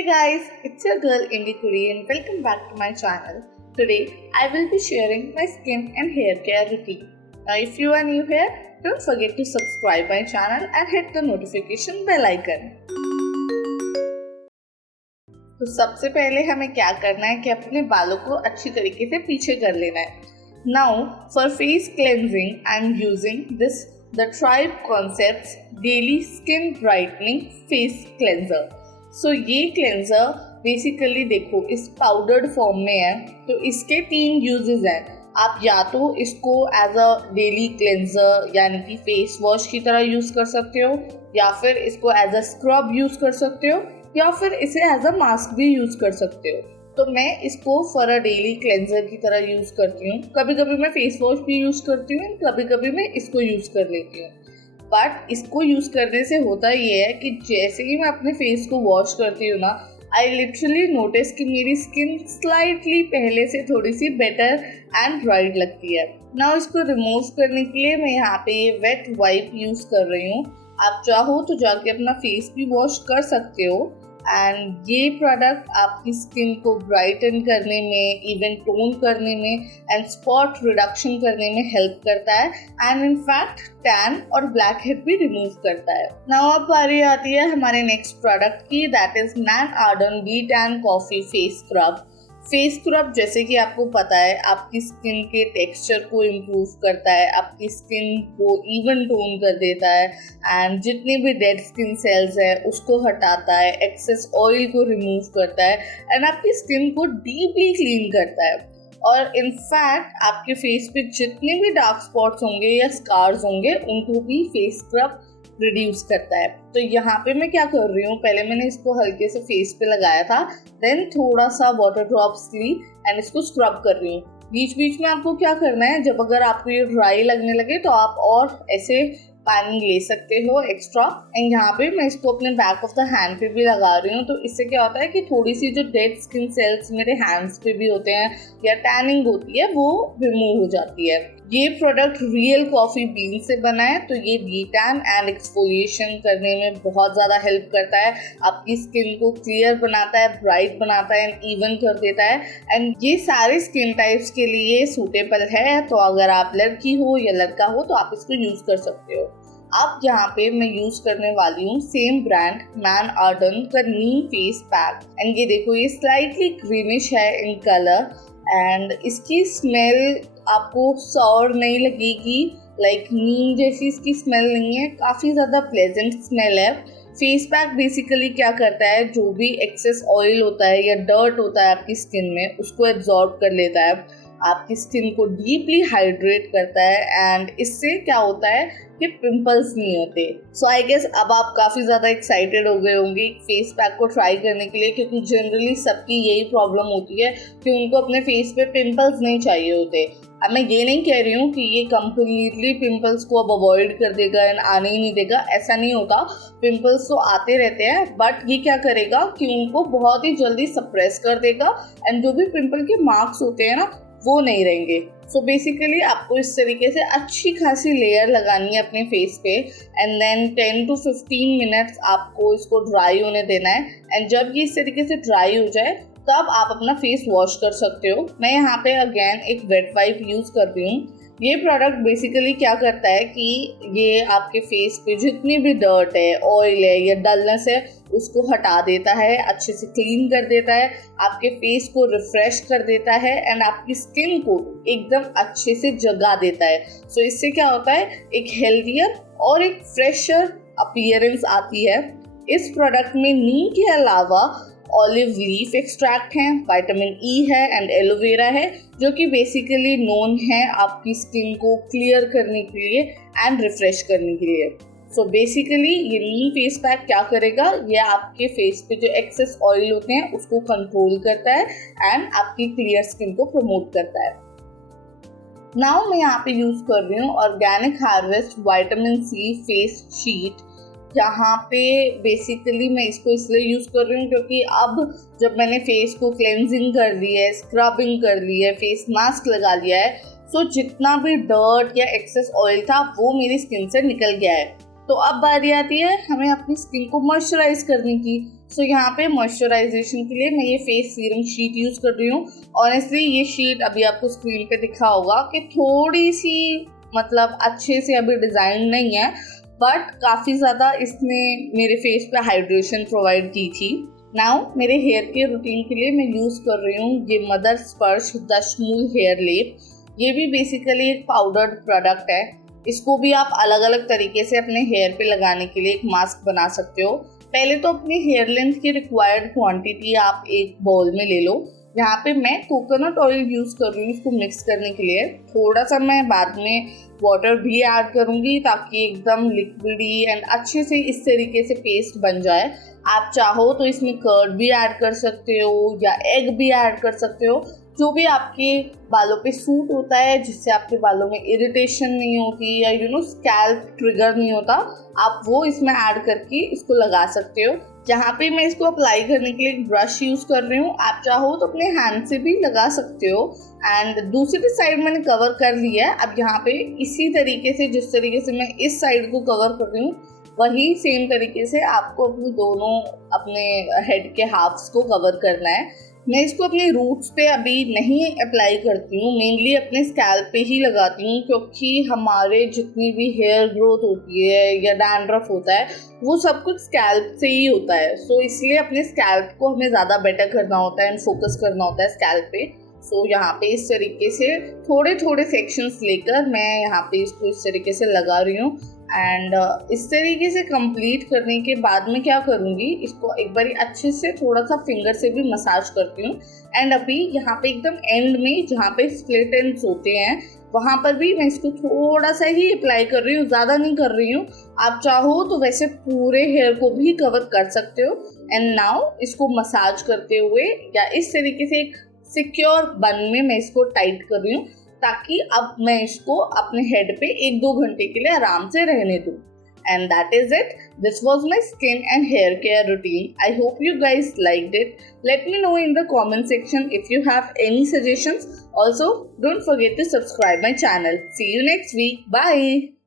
Hey guys, it's your girl IndieKudi and welcome back to my channel. Today I will be sharing my skin and hair care routine. Now if you are new here, don't forget to subscribe my channel and hit the notification bell icon. तो सबसे पहले हमें क्या करना है कि अपने बालों को अच्छी तरीके से पीछे कर लेना है. Now for face cleansing I am using the Tribe Concepts Daily Skin Brightening Face Cleanser. सो ये क्लेंजर बेसिकली देखो इस पाउडर्ड फॉर्म में है, तो इसके 3 यूजेस हैं. आप या तो इसको एज अ डेली क्लेंजर यानी कि फेस वॉश की तरह यूज़ कर सकते हो, या फिर इसको एज अ स्क्रब यूज़ कर सकते हो, या फिर इसे एज अ मास्क भी यूज़ कर सकते हो. तो मैं इसको फॉर अ डेली क्लेंजर की तरह यूज़ करती हूँ. कभी कभी मैं फेस वॉश भी यूज़ करती हूँ, कभी कभी मैं इसको यूज़ कर लेती हूँ. बट इसको यूज़ करने से होता ये है कि जैसे ही मैं अपने फेस को वॉश करती हूँ ना, आई लिटरली नोटिस कि मेरी स्किन स्लाइटली पहले से थोड़ी सी बेटर एंड ब्राइट लगती है. नाउ इसको रिमूव करने के लिए मैं यहाँ पे ये वेट वाइप यूज़ कर रही हूँ. आप चाहो तो जाके अपना फेस भी वॉश कर सकते हो. एंड ये प्रोडक्ट आपकी स्किन को ब्राइटन करने में, इवन टोन करने में एंड स्पॉट रिडक्शन करने में हेल्प करता है. एंड इनफैक्ट टैन और ब्लैक हेड भी रिमूव करता है. नाउ अब बारी आती है हमारे नेक्स्ट प्रोडक्ट की, that is Man Arden B tan coffee face scrub. Face scrub जैसे कि आपको पता है आपकी स्किन के टेक्सचर को इम्प्रूव करता है, आपकी स्किन को इवन टोन कर देता है एंड जितने भी डेड स्किन सेल्स है उसको हटाता है, एक्सेस ऑयल को रिमूव करता है एंड आपकी स्किन को डीपली क्लीन करता है. और इनफैक्ट आपके फेस पे जितने भी डार्क स्पॉट्स होंगे या स्कार्स होंगे उनको भी फेस स्क्रब रिड्यूस करता है. तो यहाँ पे मैं क्या कर रही हूँ, पहले मैंने इसको हल्के से फेस पे लगाया था, देन थोड़ा सा वाटर ड्रॉप्स ली एंड इसको स्क्रब कर रही हूँ. बीच बीच में आपको क्या करना है, जब अगर आपको ये ड्राई लगने लगे तो आप और ऐसे पानी ले सकते हो एक्स्ट्रा. एंड यहाँ पे मैं इसको अपने बैक ऑफ द हैंड पे भी लगा रही हूँ. तो इससे क्या होता है कि थोड़ी सी जो डेड स्किन सेल्स मेरे हैंड्स पे भी होते हैं या टैनिंग होती है वो रिमूव हो जाती है. ये प्रोडक्ट रियल कॉफ़ी बीन से बना है, तो ये डीटैन एंड एक्सफोलिएशन करने में बहुत ज़्यादा हेल्प करता है. आपकी स्किन को क्लियर बनाता है, ब्राइट बनाता है एंड इवन कर देता है. एंड ये सारे स्किन टाइप्स के लिए सूटेबल है. तो अगर आप लड़की हो या लड़का हो तो आप इसको यूज़ कर सकते हो. अब यहाँ पे मैं यूज़ करने वाली हूँ सेम ब्रांड मैन आर्डन का नीम फेस पैक. एंड ये देखो ये स्लाइटली ग्रीनिश है इन कलर एंड इसकी स्मेल आपको सॉर नहीं लगेगी, लाइक नीम जैसी इसकी स्मेल नहीं है, काफ़ी ज़्यादा प्लेजेंट स्मेल है. फेस पैक बेसिकली क्या करता है, जो भी एक्सेस ऑयल होता है या डर्ट होता है आपकी स्किन में उसको एब्जॉर्ब कर लेता है, आपकी स्किन को डीपली हाइड्रेट करता है एंड इससे क्या होता है कि पिंपल्स नहीं होते. सो आई गेस अब आप काफ़ी ज़्यादा एक्साइटेड हो गए होंगे फेस पैक को ट्राई करने के लिए, क्योंकि जनरली सबकी यही प्रॉब्लम होती है कि उनको अपने फेस पे पिंपल्स नहीं चाहिए होते. अब मैं ये नहीं कह रही हूँ कि ये कम्प्लीटली पिंपल्स को अब अवॉइड कर देगा एंड आने ही नहीं देगा, ऐसा नहीं होता. पिंपल्स तो आते रहते हैं, बट ये क्या करेगा कि उनको बहुत ही जल्दी सप्रेस कर देगा एंड जो भी पिंपल के मार्क्स होते हैं ना वो नहीं रहेंगे. सो बेसिकली आपको इस तरीके से अच्छी खासी लेयर लगानी है अपने फेस पे एंड देन 10 to 15 मिनट्स आपको इसको ड्राई होने देना है. एंड जब ये इस तरीके से ड्राई हो जाए तब आप अपना फेस वॉश कर सकते हो. मैं यहाँ पे अगेन एक वेट वाइप यूज़ कर रही हूँ. ये प्रोडक्ट बेसिकली क्या करता है कि ये आपके फेस पे जितनी भी डर्ट है, ऑयल है या डलनेस है उसको हटा देता है, अच्छे से क्लीन कर देता है, आपके फेस को रिफ्रेश कर देता है एंड आपकी स्किन को एकदम अच्छे से जगा देता है. सो इससे क्या होता है, एक हेल्दियर और एक फ्रेशर अपीयरेंस आती है. इस प्रोडक्ट में नीम के अलावा ऑलिव लीफ एक्सट्रैक्ट है, विटामिन ई है एंड एलोवेरा है, जो कि बेसिकली नोन है आपकी स्किन को क्लियर करने के लिए एंड रिफ्रेश करने के लिए. सो बेसिकली ये नीम फेस पैक क्या करेगा, ये आपके फेस पे जो एक्सेस ऑयल होते हैं उसको कंट्रोल करता है एंड आपकी क्लियर स्किन को प्रमोट करता है. नाउ मैं यहाँ पे यूज़ कर रही हूँ Organic Harvest vitamin C face sheet. यहाँ पे बेसिकली मैं इसको इसलिए यूज़ कर रही हूँ क्योंकि अब जब मैंने फेस को क्लेंजिंग कर ली है, स्क्रबिंग कर ली है, फेस मास्क लगा लिया है, सो जितना भी डर्ट या एक्सेस ऑयल था वो मेरी स्किन से निकल गया है. तो अब बारी आती है हमें अपनी स्किन को मॉइस्चराइज करने की। सो यहाँ पे मॉइस्चराइजेशन के लिए मैं ये फेस सीरम शीट यूज़ कर रही हूँ। ऑनेस्टली ये शीट अभी आपको स्क्रीन पे दिखा होगा कि थोड़ी सी मतलब अच्छे से अभी डिज़ाइन नहीं है, बट काफ़ी ज़्यादा इसने मेरे फेस पे हाइड्रेशन प्रोवाइड की थी। नाउ मेरे हेयर के रूटीन के लिए मैं यूज़ कर रही हूँ ये मदर स्पर्श द स्मूथ हेयर लेप। ये भी बेसिकली एक पाउडर्ड प्रोडक्ट है। इसको भी आप अलग अलग तरीके से अपने हेयर पे लगाने के लिए एक मास्क बना सकते हो। पहले तो अपनी हेयर लेंथ की रिक्वायर्ड क्वांटिटी आप एक बाउल में ले लो। यहाँ पे मैं कोकोनट ऑयल यूज़ कर रही हूँ इसको मिक्स करने के लिए। थोड़ा सा मैं बाद में वाटर भी ऐड करूँगी ताकि एकदम लिक्विडी एंड अच्छे से इस तरीके से पेस्ट बन जाए। आप चाहो तो इसमें कर्ड भी ऐड कर सकते हो या एग भी ऐड कर सकते हो, जो भी आपके बालों पे सूट होता है, जिससे आपके बालों में इरिटेशन नहीं होती या स्कैल्प ट्रिगर नहीं होता, आप वो इसमें ऐड करके इसको लगा सकते हो। जहाँ पे मैं इसको अप्लाई करने के लिए एक ब्रश यूज़ कर रही हूँ, आप चाहो तो अपने हैंड से भी लगा सकते हो। एंड दूसरी साइड मैंने कवर कर लिया है। अब यहाँ पे इसी तरीके से जिस तरीके से मैं इस साइड को कवर कर रही हूँ, वही सेम तरीके से आपको अपने हेड के हाफ्स को कवर करना है। मैं इसको अपने रूट्स पे अभी नहीं अप्लाई करती हूँ, मेनली अपने स्कैल्प पे ही लगाती हूँ, क्योंकि हमारे जितनी भी हेयर ग्रोथ होती है या डैंड्रफ होता है वो सब कुछ स्कैल्प से ही होता है। सो इसलिए अपने स्कैल्प को हमें ज़्यादा बेटर करना होता है एंड फोकस करना होता है स्कैल्प पे। सो यहाँ पे इस तरीके से थोड़े थोड़े सेक्शंस लेकर मैं यहाँ पे इसको इस तरीके से लगा रही हूँ। एंड इस तरीके से कंप्लीट करने के बाद मैं क्या करूँगी, इसको एक बारी अच्छे से थोड़ा सा फिंगर से भी मसाज करती हूँ। एंड अभी यहाँ पे एकदम एंड में जहाँ पे स्प्लिट एंड्स होते हैं वहाँ पर भी मैं इसको थोड़ा सा ही अप्लाई कर रही हूँ, ज़्यादा नहीं कर रही हूँ। आप चाहो तो वैसे पूरे हेयर को भी कवर कर सकते हो। एंड नाउ इसको मसाज करते हुए या इस तरीके से एक सिक्योर बन में मैं इसको टाइट कर रही हूँ, ताकि अब मैं इसको अपने हेड पे 1-2 घंटे के लिए आराम से रहने दूँ। And that is it. This was my skin and hair care routine. I hope you guys liked it. Let me know in the comment section if you have any suggestions. Also, don't forget to subscribe my channel. See you next week. Bye.